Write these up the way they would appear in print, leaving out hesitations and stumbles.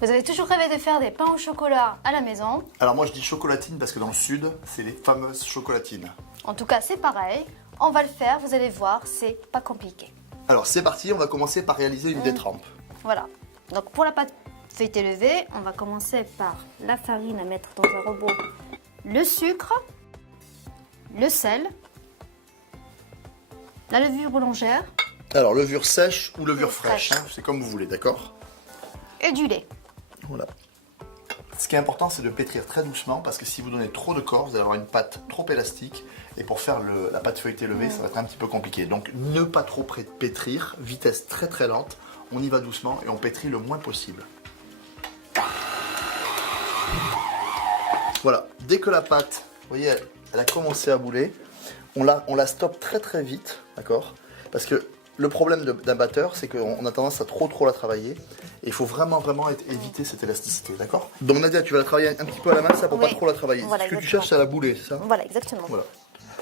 Vous avez toujours rêvé de faire des pains au chocolat à la maison. Alors moi je dis chocolatine parce que dans le sud, c'est les fameuses chocolatines. En tout cas, c'est pareil. On va le faire, vous allez voir, c'est pas compliqué. Alors c'est parti, on va commencer par réaliser une détrempe. Voilà. Donc pour la pâte feuilletée levée, on va commencer par la farine à mettre dans un robot, le sucre, le sel, la levure boulangère Alors levure sèche ou levure Fraîche. fraîche, hein, c'est comme vous voulez, d'accord? et du lait. Voilà. Ce qui est important, c'est de pétrir très doucement parce que si vous donnez trop de corps, vous allez avoir une pâte trop élastique et pour faire la pâte feuilletée levée, ça va être un petit peu compliqué. Donc ne pas trop pétrir, vitesse très très lente, on y va doucement et on pétrit le moins possible. Voilà, dès que la pâte, vous voyez, elle a commencé à bouler, on la stoppe très très vite, d'accord? Parce que le problème d'un batteur, c'est qu'on a tendance à trop la travailler. Et il faut vraiment éviter cette élasticité, d'accord? Donc Nadia, tu vas la travailler un petit peu à la main, ça, pour Oui. pas trop la travailler. Voilà, Ce que tu exactement. cherches, c'est à la bouler, c'est ça? Voilà, exactement. Voilà.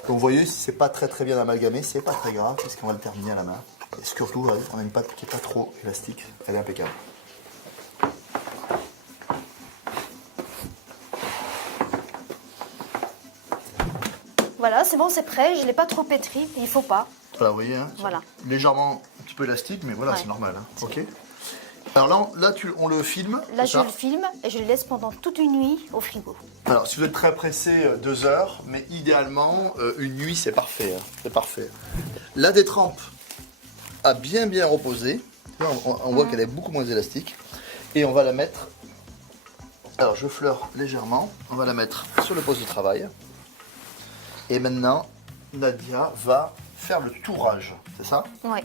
Donc vous voyez, si c'est pas très bien amalgamé, c'est pas très grave, parce qu'on va le terminer à la main. Et surtout, regardez, on a une pâte qui est pas trop élastique, elle est impeccable. Voilà, c'est bon, c'est prêt. Je ne l'ai pas trop pétri, il faut pas. Voilà, vous voyez, hein, Voilà. légèrement un petit peu élastique, mais voilà, Ouais. c'est normal, hein. Ok. Alors là on le filme. Là, c'est je ça le filme et je le laisse pendant toute une nuit au frigo. Alors, si vous êtes très pressé, 2 heures, mais idéalement, une nuit, c'est parfait, hein, c'est parfait. La détrempe a bien reposé. Là, on voit qu'elle est beaucoup moins élastique. Et on va la mettre, alors je fleure légèrement, on va la mettre sur le poste de travail. Et maintenant, Nadia va faire le tourage, c'est ça? Oui.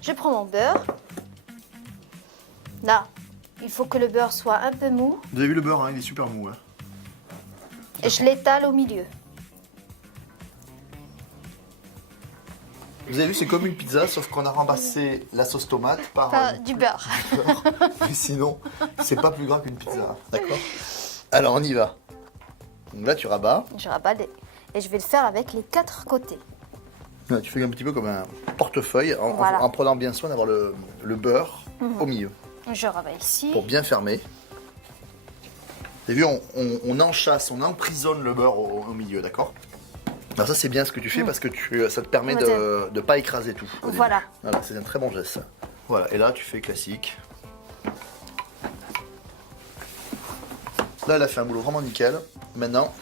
Je prends mon beurre. Là, il faut que le beurre soit un peu mou Vous avez vu le beurre, hein, il est super mou. Hein. et je l'étale au milieu. Vous avez vu, c'est comme une pizza, sauf qu'on a remplacé la sauce tomate par Du beurre. beurre. Mais sinon, c'est pas plus grave qu'une pizza. D'accord? Alors, on y va. Donc là, tu rabats. Je rabats et je vais le faire avec les 4 côtés. Là, tu fais un petit peu comme un portefeuille, Voilà. en prenant bien soin d'avoir le beurre au milieu, Je rabats ici. pour bien fermer. Vous avez vu, on enchâsse, on emprisonne le beurre au milieu, d'accord? Alors ça, c'est bien ce que tu fais parce que ça te permet de ne pas écraser tout. au début. Voilà. Voilà, c'est un très bon geste, ça. Voilà, et là, tu fais classique. Là, elle a fait un boulot vraiment nickel. Maintenant,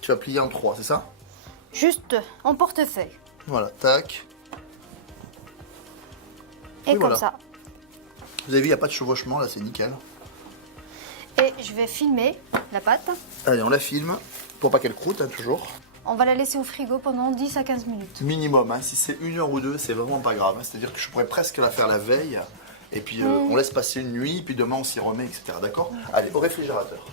tu vas plier en 3, c'est ça? Juste en portefeuille. Voilà, tac. Et Oui, comme voilà. ça. Vous avez vu, il n'y a pas de chevauchement, là, c'est nickel. Et je vais filmer la pâte. Allez, on la filme, pour pas qu'elle croûte, hein, toujours. On va la laisser au frigo pendant 10 à 15 minutes. Minimum, hein. Si c'est 1 heure ou 2, c'est vraiment pas grave. Hein. C'est-à-dire que je pourrais presque la faire la veille, et puis on laisse passer une nuit, puis demain on s'y remet, etc. D'accord? Allez, au réfrigérateur.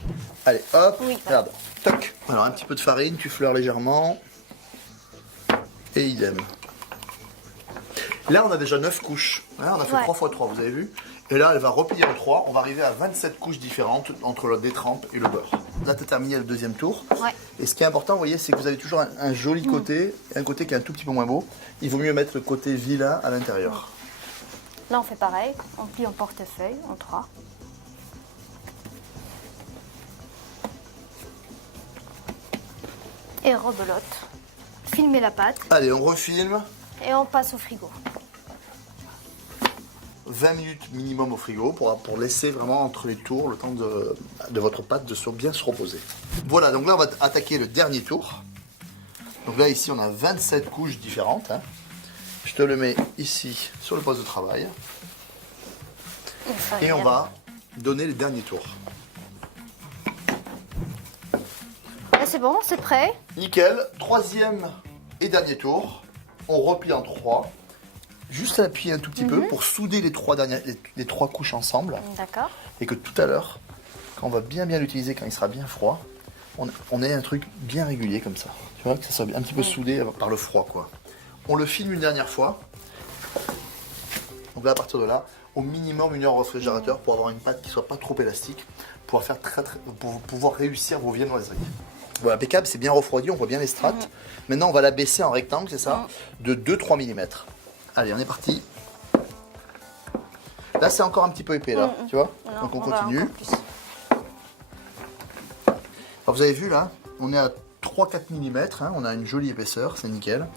Allez, hop, Oui. regarde, toc. Alors un petit peu de farine, tu fleures légèrement, et idem. Là, on a déjà 9 couches. Hein, on a fait Ouais. 3 x 3, vous avez vu? Et là, elle va replier en 3. On va arriver à 27 couches différentes entre la détrempe et le beurre. Là, tu as terminé le deuxième tour. Ouais. Et ce qui est important, vous voyez, c'est que vous avez toujours un joli côté et un côté qui est un tout petit peu moins beau. Il vaut mieux mettre le côté vilain à l'intérieur. Là, on fait pareil. On plie en portefeuille, en 3. Et rebelote. Filmer la pâte Allez, on refilme. et on passe au frigo. 20 minutes minimum au frigo pour laisser vraiment entre les tours le temps de votre pâte de bien se reposer. Voilà, donc là, on va attaquer le dernier tour. Donc là, ici, on a 27 couches différentes. Hein. Je te le mets ici sur le poste de travail. Et on va donner les derniers tours. Là, c'est bon, c'est prêt. Nickel, troisième et dernier tour. On replie en 3. Juste à appuyer un tout petit peu pour souder les 3 couches ensemble. D'accord. Et que tout à l'heure, quand on va bien l'utiliser, quand il sera bien froid, on ait un truc bien régulier comme ça. Tu vois, que ça soit un petit peu soudé par le froid, quoi. On le filme une dernière fois. Donc là, à partir de là, au minimum 1 heure au réfrigérateur pour avoir une pâte qui soit pas trop élastique, pour pouvoir réussir vos viennoiseries. Voilà, impeccable, c'est bien refroidi, on voit bien les strates. Maintenant, on va la baisser en rectangle, c'est ça, de 2-3 mm. Allez, on est parti. Là, c'est encore un petit peu épais, là, tu vois. Non, Donc on va continue. encore plus. Alors vous avez vu là, on est à 3-4 mm, hein, on a une jolie épaisseur, c'est nickel.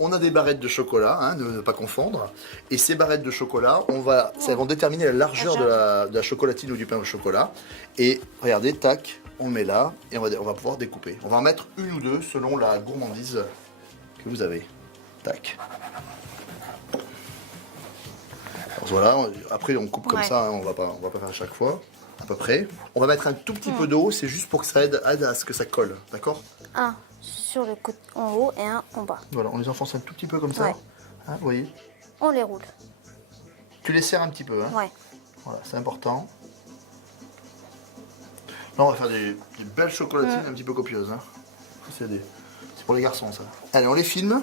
On a des barrettes de chocolat, hein, de ne pas confondre. Et ces barrettes de chocolat, elles vont déterminer la largeur de la chocolatine ou du pain au chocolat. Et regardez, tac, on le met là et on va pouvoir découper. On va en mettre une ou deux selon la gourmandise que vous avez. Tac. Alors voilà, après on coupe comme ça, hein, on va pas faire à chaque fois. À peu près. On va mettre un tout petit peu d'eau, c'est juste pour que ça aide à ce que ça colle, d'accord? Un sur le côté en haut et un en bas. Voilà, on les enfonce un tout petit peu comme ça. Ouais. Hein, vous voyez? On les roule. Tu les serres un petit peu, hein? Ouais. Voilà, c'est important. Là, on va faire des belles chocolatines un petit peu copieuses. Hein. C'est pour les garçons, ça. Allez, on les filme.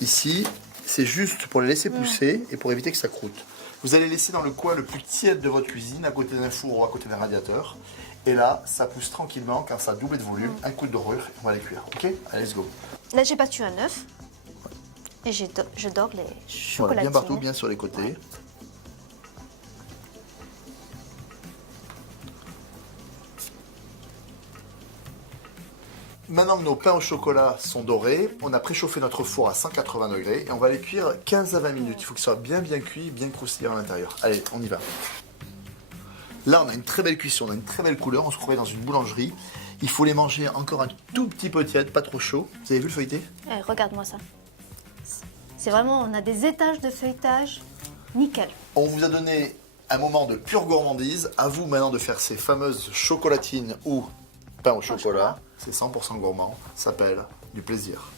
Ici, c'est juste pour les laisser pousser et pour éviter que ça croûte. Vous allez laisser dans le coin le plus tiède de votre cuisine, à côté d'un four ou à côté d'un radiateur. Et là, ça pousse tranquillement quand ça a doublé de volume. Un coup de dorure, on va les cuire. Ok? Allez, let's go. Là, j'ai battu un œuf. Et je dore les Voilà, chocolatines. bien partout, bien sur les côtés. Ouais. Maintenant que nos pains au chocolat sont dorés, on a préchauffé notre four à 180 degrés et on va les cuire 15 à 20 minutes. Il faut qu'ils soient bien cuits, bien croustillants à l'intérieur. Allez, on y va. Là, on a une très belle cuisson, on a une très belle couleur. On se croirait dans une boulangerie. Il faut les manger encore un tout petit peu tiède, pas trop chaud. Vous avez vu le feuilleté? Regarde-moi ça. C'est vraiment, on a des étages de feuilletage. Nickel. On vous a donné un moment de pure gourmandise. À vous maintenant de faire ces fameuses chocolatines ou pain au chocolat. C'est 100% gourmand. Ça s'appelle du plaisir.